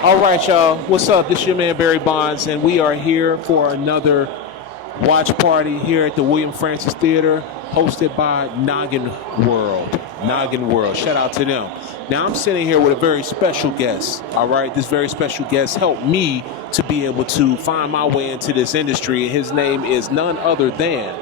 All right, y'all. What's up? This is your man Barry Bondz, and we are here for another watch party here at the William Francis Theater, hosted by Noggin World. Noggin World. Shout out to them. Now, I'm sitting here with a very special guest. All right, this very special guest helped me to be able to find my way into this industry, and his name is none other than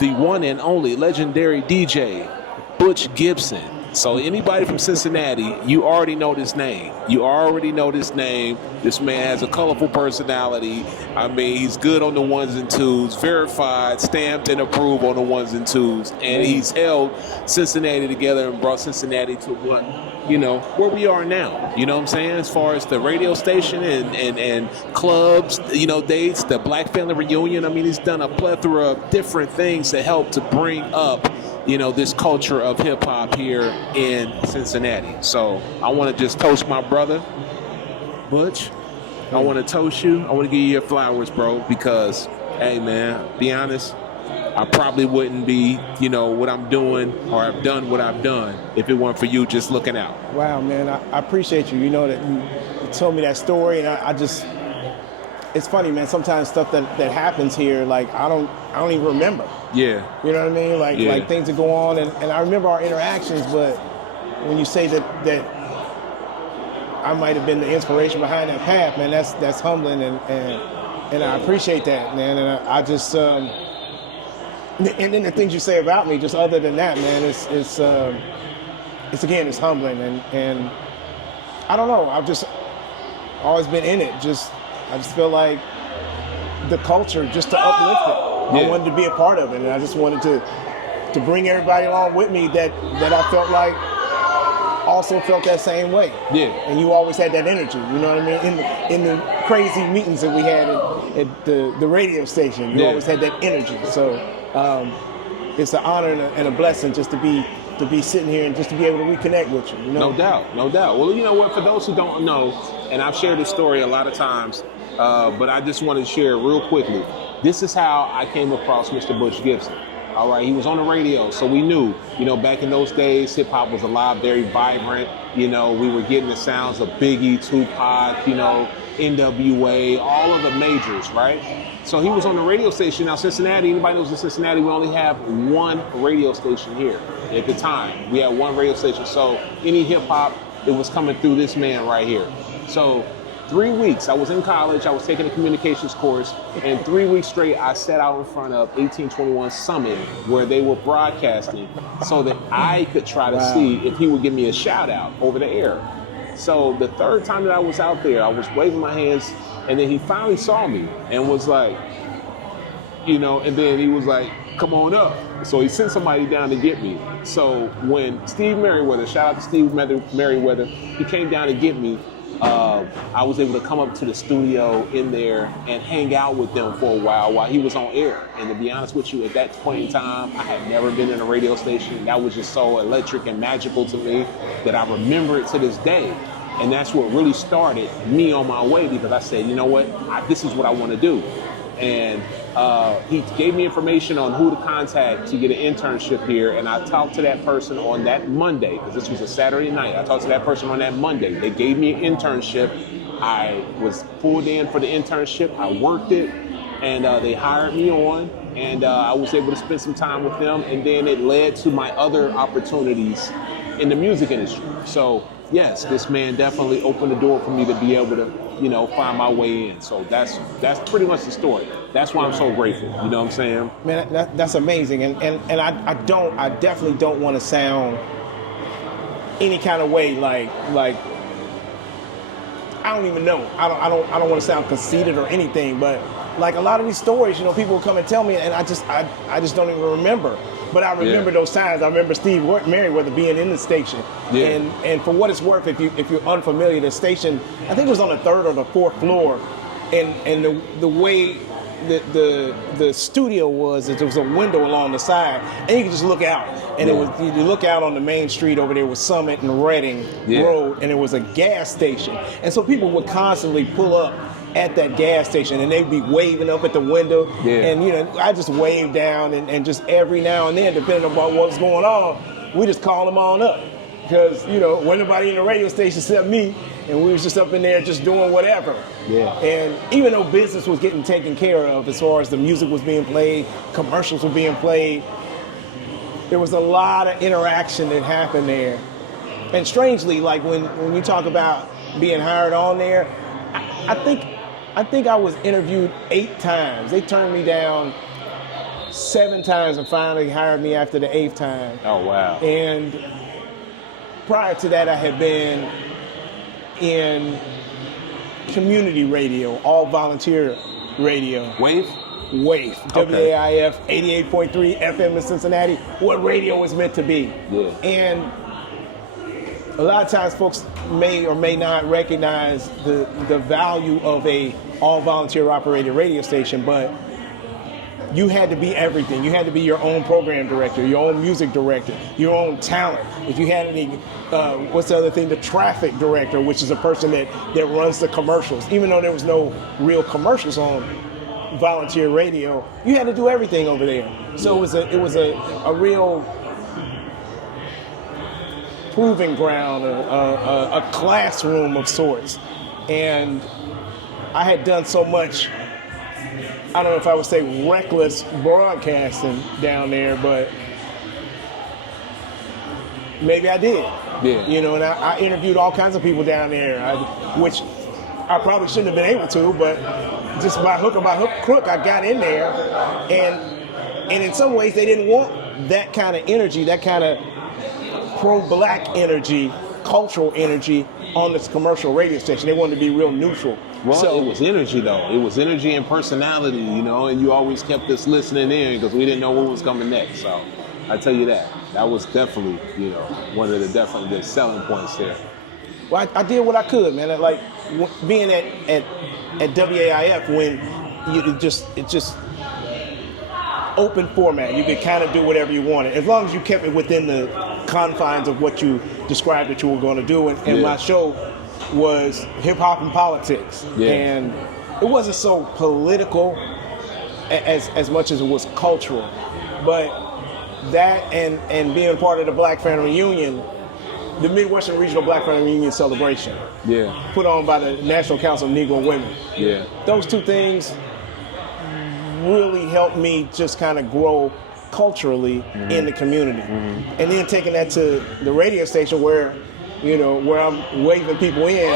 the one and only legendary DJ, Butch Gibson. So anybody from Cincinnati, you already know this name. You already know this name. This man has a colorful personality. I mean, he's good on the ones and twos, verified, stamped, and approved on the ones and twos. And he's held Cincinnati together and brought Cincinnati to what, where we are now. You know what I'm saying? As far as the radio station and clubs, dates, the Black Family Reunion. I mean, he's done a plethora of different things to help to bring up this culture of hip-hop here in Cincinnati. So I want to just toast my brother, Butch. I want to toast you. I want to give you your flowers, bro, because, hey, man, be honest, I probably wouldn't be, what I'm doing, or I've done what I've done if it weren't for you just looking out. Wow, man, I appreciate you. You know that you told me that story, and I just, it's funny, man, sometimes stuff that happens here, like, I don't even remember. Yeah. You know what I mean? Like things that go on, and I remember our interactions, but when you say that I might have been the inspiration behind that path, man, that's humbling, and I appreciate that, man, and I just, and then the things you say about me, just other than that, man, it's again, it's humbling, and I don't know, I've just always been in it, I just feel like the culture, just to uplift it. Yeah. I wanted to be a part of it, and I just wanted to bring everybody along with me that I felt like also felt that same way. Yeah. And you always had that energy, you know what I mean? In the crazy meetings that we had at the radio station, you always had that energy. So it's an honor and a blessing just to be sitting here and just to be able to reconnect with you. No doubt. Well, you know what? For those who don't know, and I've shared this story a lot of times, but I just want to share it real quickly. This is how I came across Mr. Butch Gibson. All right, he was on the radio, so we knew, back in those days, hip hop was alive, very vibrant. We were getting the sounds of Biggie, Tupac, NWA, all of the majors, right? So he was on the radio station. Now, Cincinnati, anybody knows in Cincinnati, we only have one radio station here at the time. We had one radio station. So any hip hop, it was coming through this man right here. So 3 weeks, I was in college, I was taking a communications course, and 3 weeks straight, I sat out in front of 1821 Summit where they were broadcasting so that I could try to see if he would give me a shout out over the air. So the third time that I was out there, I was waving my hands, and then he finally saw me and was like, and then he was like, come on up. So he sent somebody down to get me. So when Steve Merriweather, shout out to Steve Merriweather, he came down to get me, I was able to come up to the studio in there and hang out with them for a while he was on air. And to be honest with you, at that point in time, I had never been in a radio station. That was just so electric and magical to me that I remember it to this day. And that's what really started me on my way, because I said, you know what, this is what I want to do. And he gave me information on who to contact to get an internship here, and I talked to that person on that Monday, because this was a Saturday night. I talked to that person on that Monday. They gave me an internship. I was pulled in for the internship. I worked it, and they hired me on, and I was able to spend some time with them, and then it led to my other opportunities in the music industry. So yes, this man definitely opened the door for me to be able to find my way in. So that's pretty much the story. That's why I'm so grateful. You know what I'm saying? Man, that's amazing. And I definitely don't want to sound any kind of way like I don't even know. I don't want to sound conceited or anything, but like a lot of these stories, people will come and tell me, and I just don't even remember. But I remember those times. I remember Steve Merriweather being in the station, and for what it's worth, if you're unfamiliar, the station, I think it was on the 3rd or the 4th floor, and the way the studio was, there was a window along the side, and you could just look out, and you look out on the main street over there with Summit and Reading Road, and it was a gas station, and so people would constantly pull up at that gas station, and they'd be waving up at the window, and I just wave down, and just every now and then, depending on what's going on, we just call them on up, because wasn't nobody in the radio station except me, and we was just up in there just doing whatever. Yeah. And even though business was getting taken care of as far as the music was being played, commercials were being played, there was a lot of interaction that happened there. And strangely, like when you talk about being hired on there, I think I was interviewed 8 times. They turned me down 7 times and finally hired me after the 8th time. Oh, wow. And prior to that, I had been in community radio, all volunteer radio. Wave? WAIF, Okay. WAIF, 88.3 FM in Cincinnati, what radio is meant to be. Yeah. And a lot of times folks may or may not recognize the value of a all volunteer operated radio station, but you had to be everything. You had to be your own program director, your own music director, your own talent. If you had any, what's the other thing? The traffic director, which is a person that runs the commercials. Even though there was no real commercials on volunteer radio, you had to do everything over there. So it was a real proving ground, a classroom of sorts. And I had done so much, I don't know if I would say reckless broadcasting down there, but maybe I did. Yeah. You know, and I interviewed all kinds of people down there, which I probably shouldn't have been able to, but just by hook or by crook, I got in there. And in some ways, they didn't want that kind of energy, that kind of pro-black energy, cultural energy on this commercial radio station. They wanted to be real neutral. Well, so, it was energy, though. It was energy and personality, you know, and you always kept us listening in because we didn't know what was coming next. So I tell you that. That was definitely, you know, one of the selling points there. Well, I did what I could, man. Like being at WAIF when it just open format. You could kind of do whatever you wanted as long as you kept it within the confines of what you described that you were going to do. And my show was hip hop and politics, and it wasn't so political as much as it was cultural. But that and being part of the Black Family Reunion, the Midwestern Regional Black Family Reunion celebration, put on by the National Council of Negro Women. Yeah, those two things really helped me just kind of grow culturally in the community. And then taking that to the radio station where I'm waving people in.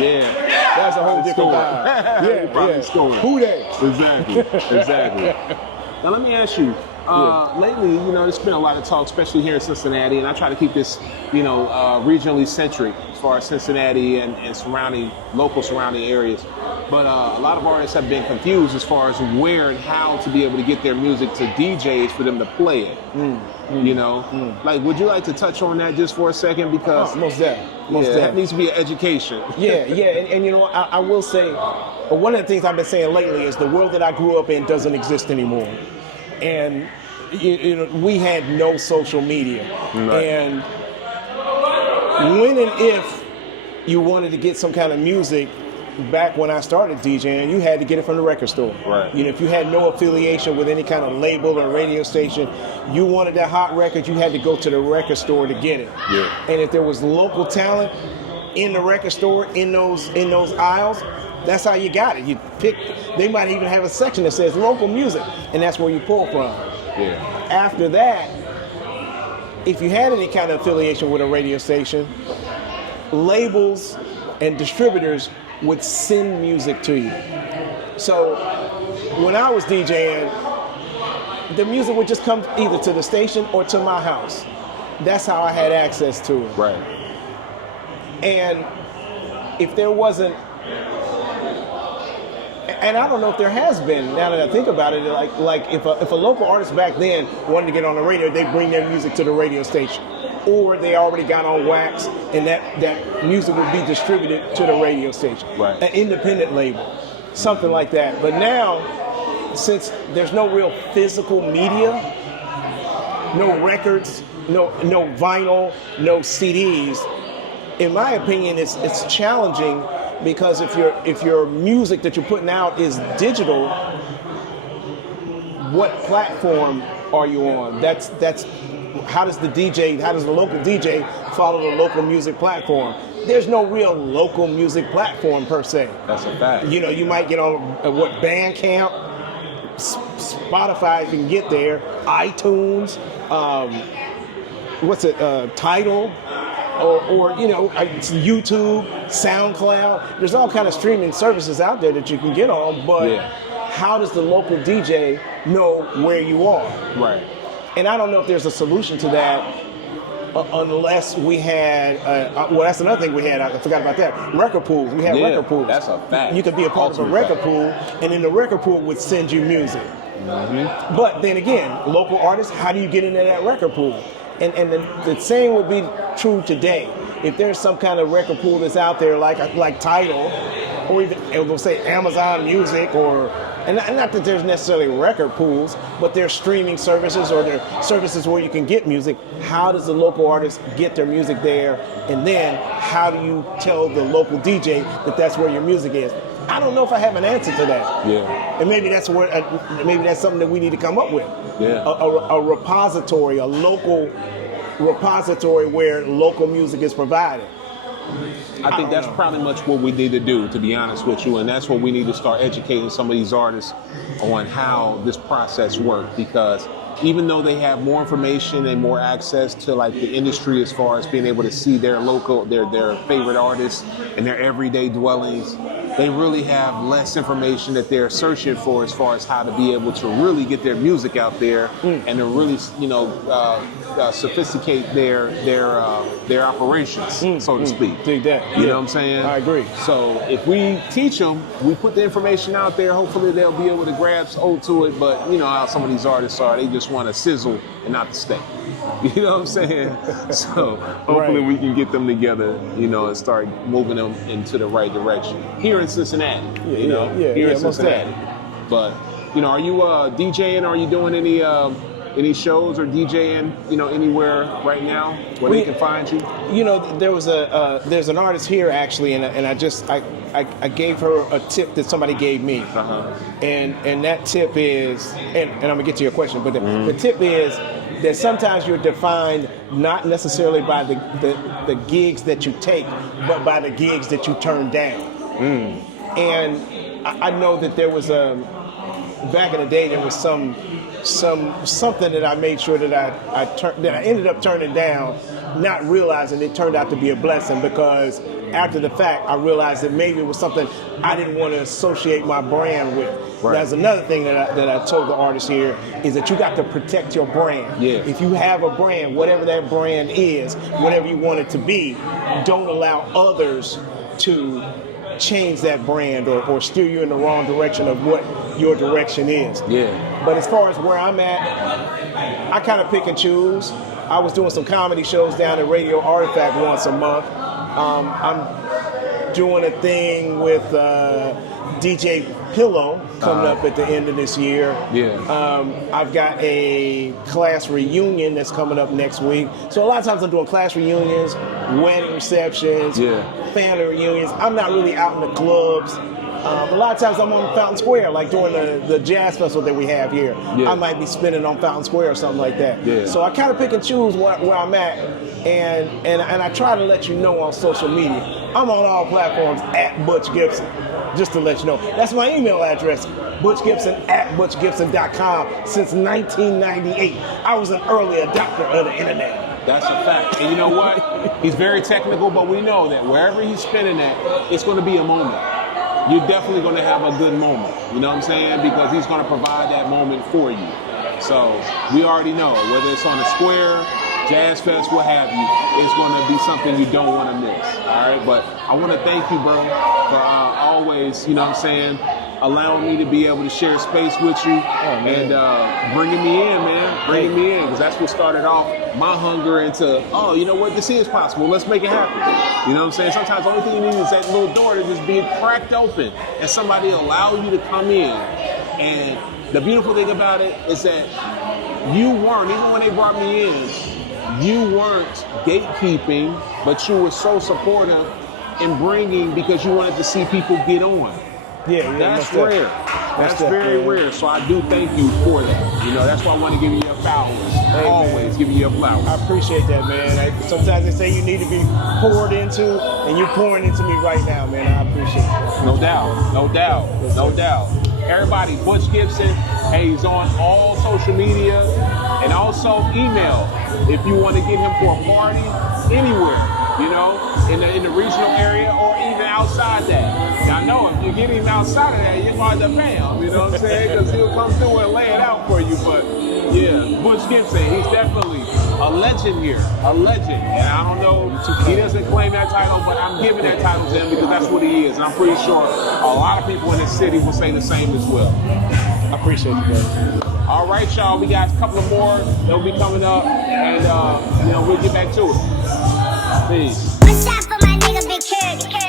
Yeah. That's a whole different vibe. Who they? Exactly. Now let me ask you, lately, there's been a lot of talk, especially here in Cincinnati, and I try to keep this, regionally centric as far as Cincinnati and local surrounding areas. But a lot of artists have been confused as far as where and how to be able to get their music to DJs for them to play it. Like, would you like to touch on that just for a second? Because most definitely. That needs to be an education. And I will say, one of the things I've been saying lately is the world that I grew up in doesn't exist anymore. And we had no social media. Right. And when and if you wanted to get some kind of music, back when I started DJing, you had to get it from the record store. Right. If you had no affiliation with any kind of label or radio station, you wanted that hot record, you had to go to the record store to get it. Yeah. And if there was local talent in the record store, in those aisles, that's how you got it. You pick. They might even have a section that says local music, and that's where you pull from. Yeah. After that, if you had any kind of affiliation with a radio station, labels and distributors would send music to you. So when I was DJing, the music would just come either to the station or to my house. That's how I had access to it. Right. And if there wasn't, and I don't know if there has been, now that I think about it, like if a local artist back then wanted to get on the radio, they'd bring their music to the radio station. Or they already got on wax, and that music would be distributed to the radio station. Right. An independent label, something like that. But now, since there's no real physical media, no records, no vinyl, no CDs, in my opinion, it's challenging because if your music that you're putting out is digital, what platform are you on? That's how does the local DJ follow the local music platform? There's no real local music platform per se. That's a fact. You know, you might get on Bandcamp, Spotify if you can get there, iTunes, Tidal, or you know, YouTube, SoundCloud. There's all kind of streaming services out there that you can get on, but how does the local DJ know where you are? Right. And I don't know if there's a solution to that unless we had, well, that's another thing we had. I forgot about that. Record pools. We had record pools. That's a fact. You could be a part of a record pool, and then the record pool would send you music. But then again, local artists, how do you get into that record pool? And the same would be true today. If there's some kind of record pool that's out there like Tidal, or even we'll say Amazon Music, and not that there's necessarily record pools, but there's streaming services or there are services where you can get music. How does the local artist get their music there? And then how do you tell the local DJ that that's where your music is? I don't know if I have an answer to that. Yeah. And maybe that's something that we need to come up with. Yeah. A repository, a local repository where local music is provided. I think that's probably much what we need to do, to be honest with you, and that's what we need to start educating some of these artists on how this process works, because even though they have more information and more access to like the industry as far as being able to see their local, their favorite artists and their everyday dwellings, they really have less information that they're searching for as far as how to be able to really get their music out there and to really, you know, sophisticate their operations, so to speak. Dig that. You know what I'm saying? I agree. So if we teach them, we put the information out there, hopefully they'll be able to grasp hold to it. But you know how some of these artists are, they just want to sizzle and not to stay. You know what I'm saying? So hopefully we can get them together, you know, and start moving them into the right direction. Here in Cincinnati, here in Cincinnati. But, you know, are you DJing? Are you doing any shows or DJing, you know, anywhere right now where they can find you? You know, there's an artist here actually, and I gave her a tip that somebody gave me, and that tip is, and I'm gonna get to your question, but the tip is that sometimes you're defined not necessarily by the gigs that you take, but by the gigs that you turn down. And I know that there was back in the day there was something that I made sure that I ended up turning down, not realizing it turned out to be a blessing, because after the fact I realized that maybe it was something I didn't want to associate my brand with. Right. That's another thing that I told the artists here, is that you got to protect your brand. Yeah. If you have a brand, whatever that brand is, whatever you want it to be, don't allow others to change that brand or steer you in the wrong direction of what your direction is. Yeah. But as far as where I'm at, I kind of pick and choose. I was doing some comedy shows down at Radio Artifact once a month. I'm doing a thing with DJ Pillow coming up at the end of this year. I've got a class reunion that's coming up next week. So a lot of times I'm doing class reunions, wedding receptions, family reunions. I'm not really out in the clubs. A lot of times I'm on Fountain Square, like during the jazz festival that we have here. I might be spinning on Fountain Square or something like that. So I kind of pick and choose where I'm at, and I try to let you know on social media. I'm on all platforms at Butch Gibson, just to let you know. That's my email address, butchgibson@butchgibson.com, since 1998. I was an early adopter of the internet. That's a fact. And you know what? He's very technical, but we know that wherever he's spinning at, it's going to be a moment. You're definitely going to have a good moment. You know what I'm saying? Because he's going to provide that moment for you. So we already know, whether it's on the square, Jazz Fest, what have you, it's going to be something you don't want to miss. All right? But I want to thank you, bro, for always, you know what I'm saying, allowing me to be able to share space with you and bringing me in, man. Bringing me in, because that's what started off my hunger into, oh, you know what, this is possible. Let's make it happen. You know what I'm saying? Sometimes the only thing you need is that little door to just be cracked open and somebody allow you to come in. And the beautiful thing about it is that you weren't, even when they brought me in, you weren't gatekeeping, but you were so supportive in bringing, because you wanted to see people get on. Yeah, that's rare. That's very rare. So I do thank you for that. You know, that's why I want to give you followers. Always giving you your flowers. I appreciate that, man. Sometimes they say you need to be poured into, and you're pouring into me right now, man. I appreciate that. No doubt, no doubt, no doubt. Everybody, Butch Gibson, hey, he's on all social media, and also email if you want to get him for a party anywhere, you know, in the regional area or even outside that. Now, I know if you get him outside of that, you're going to pay him, you know what I'm saying? Because he'll come through and lay it out for you. But yeah, Butch Gibson, he's definitely a legend here, a legend. And I don't know, he doesn't claim that title, but I'm giving that title to him because that's what he is. And I'm pretty sure a lot of people in this city will say the same as well. I appreciate you, brother. All right, y'all, we got a couple of more that'll be coming up, and you know, we'll get back to it. Peace. One shot for my nigga, Big Curry.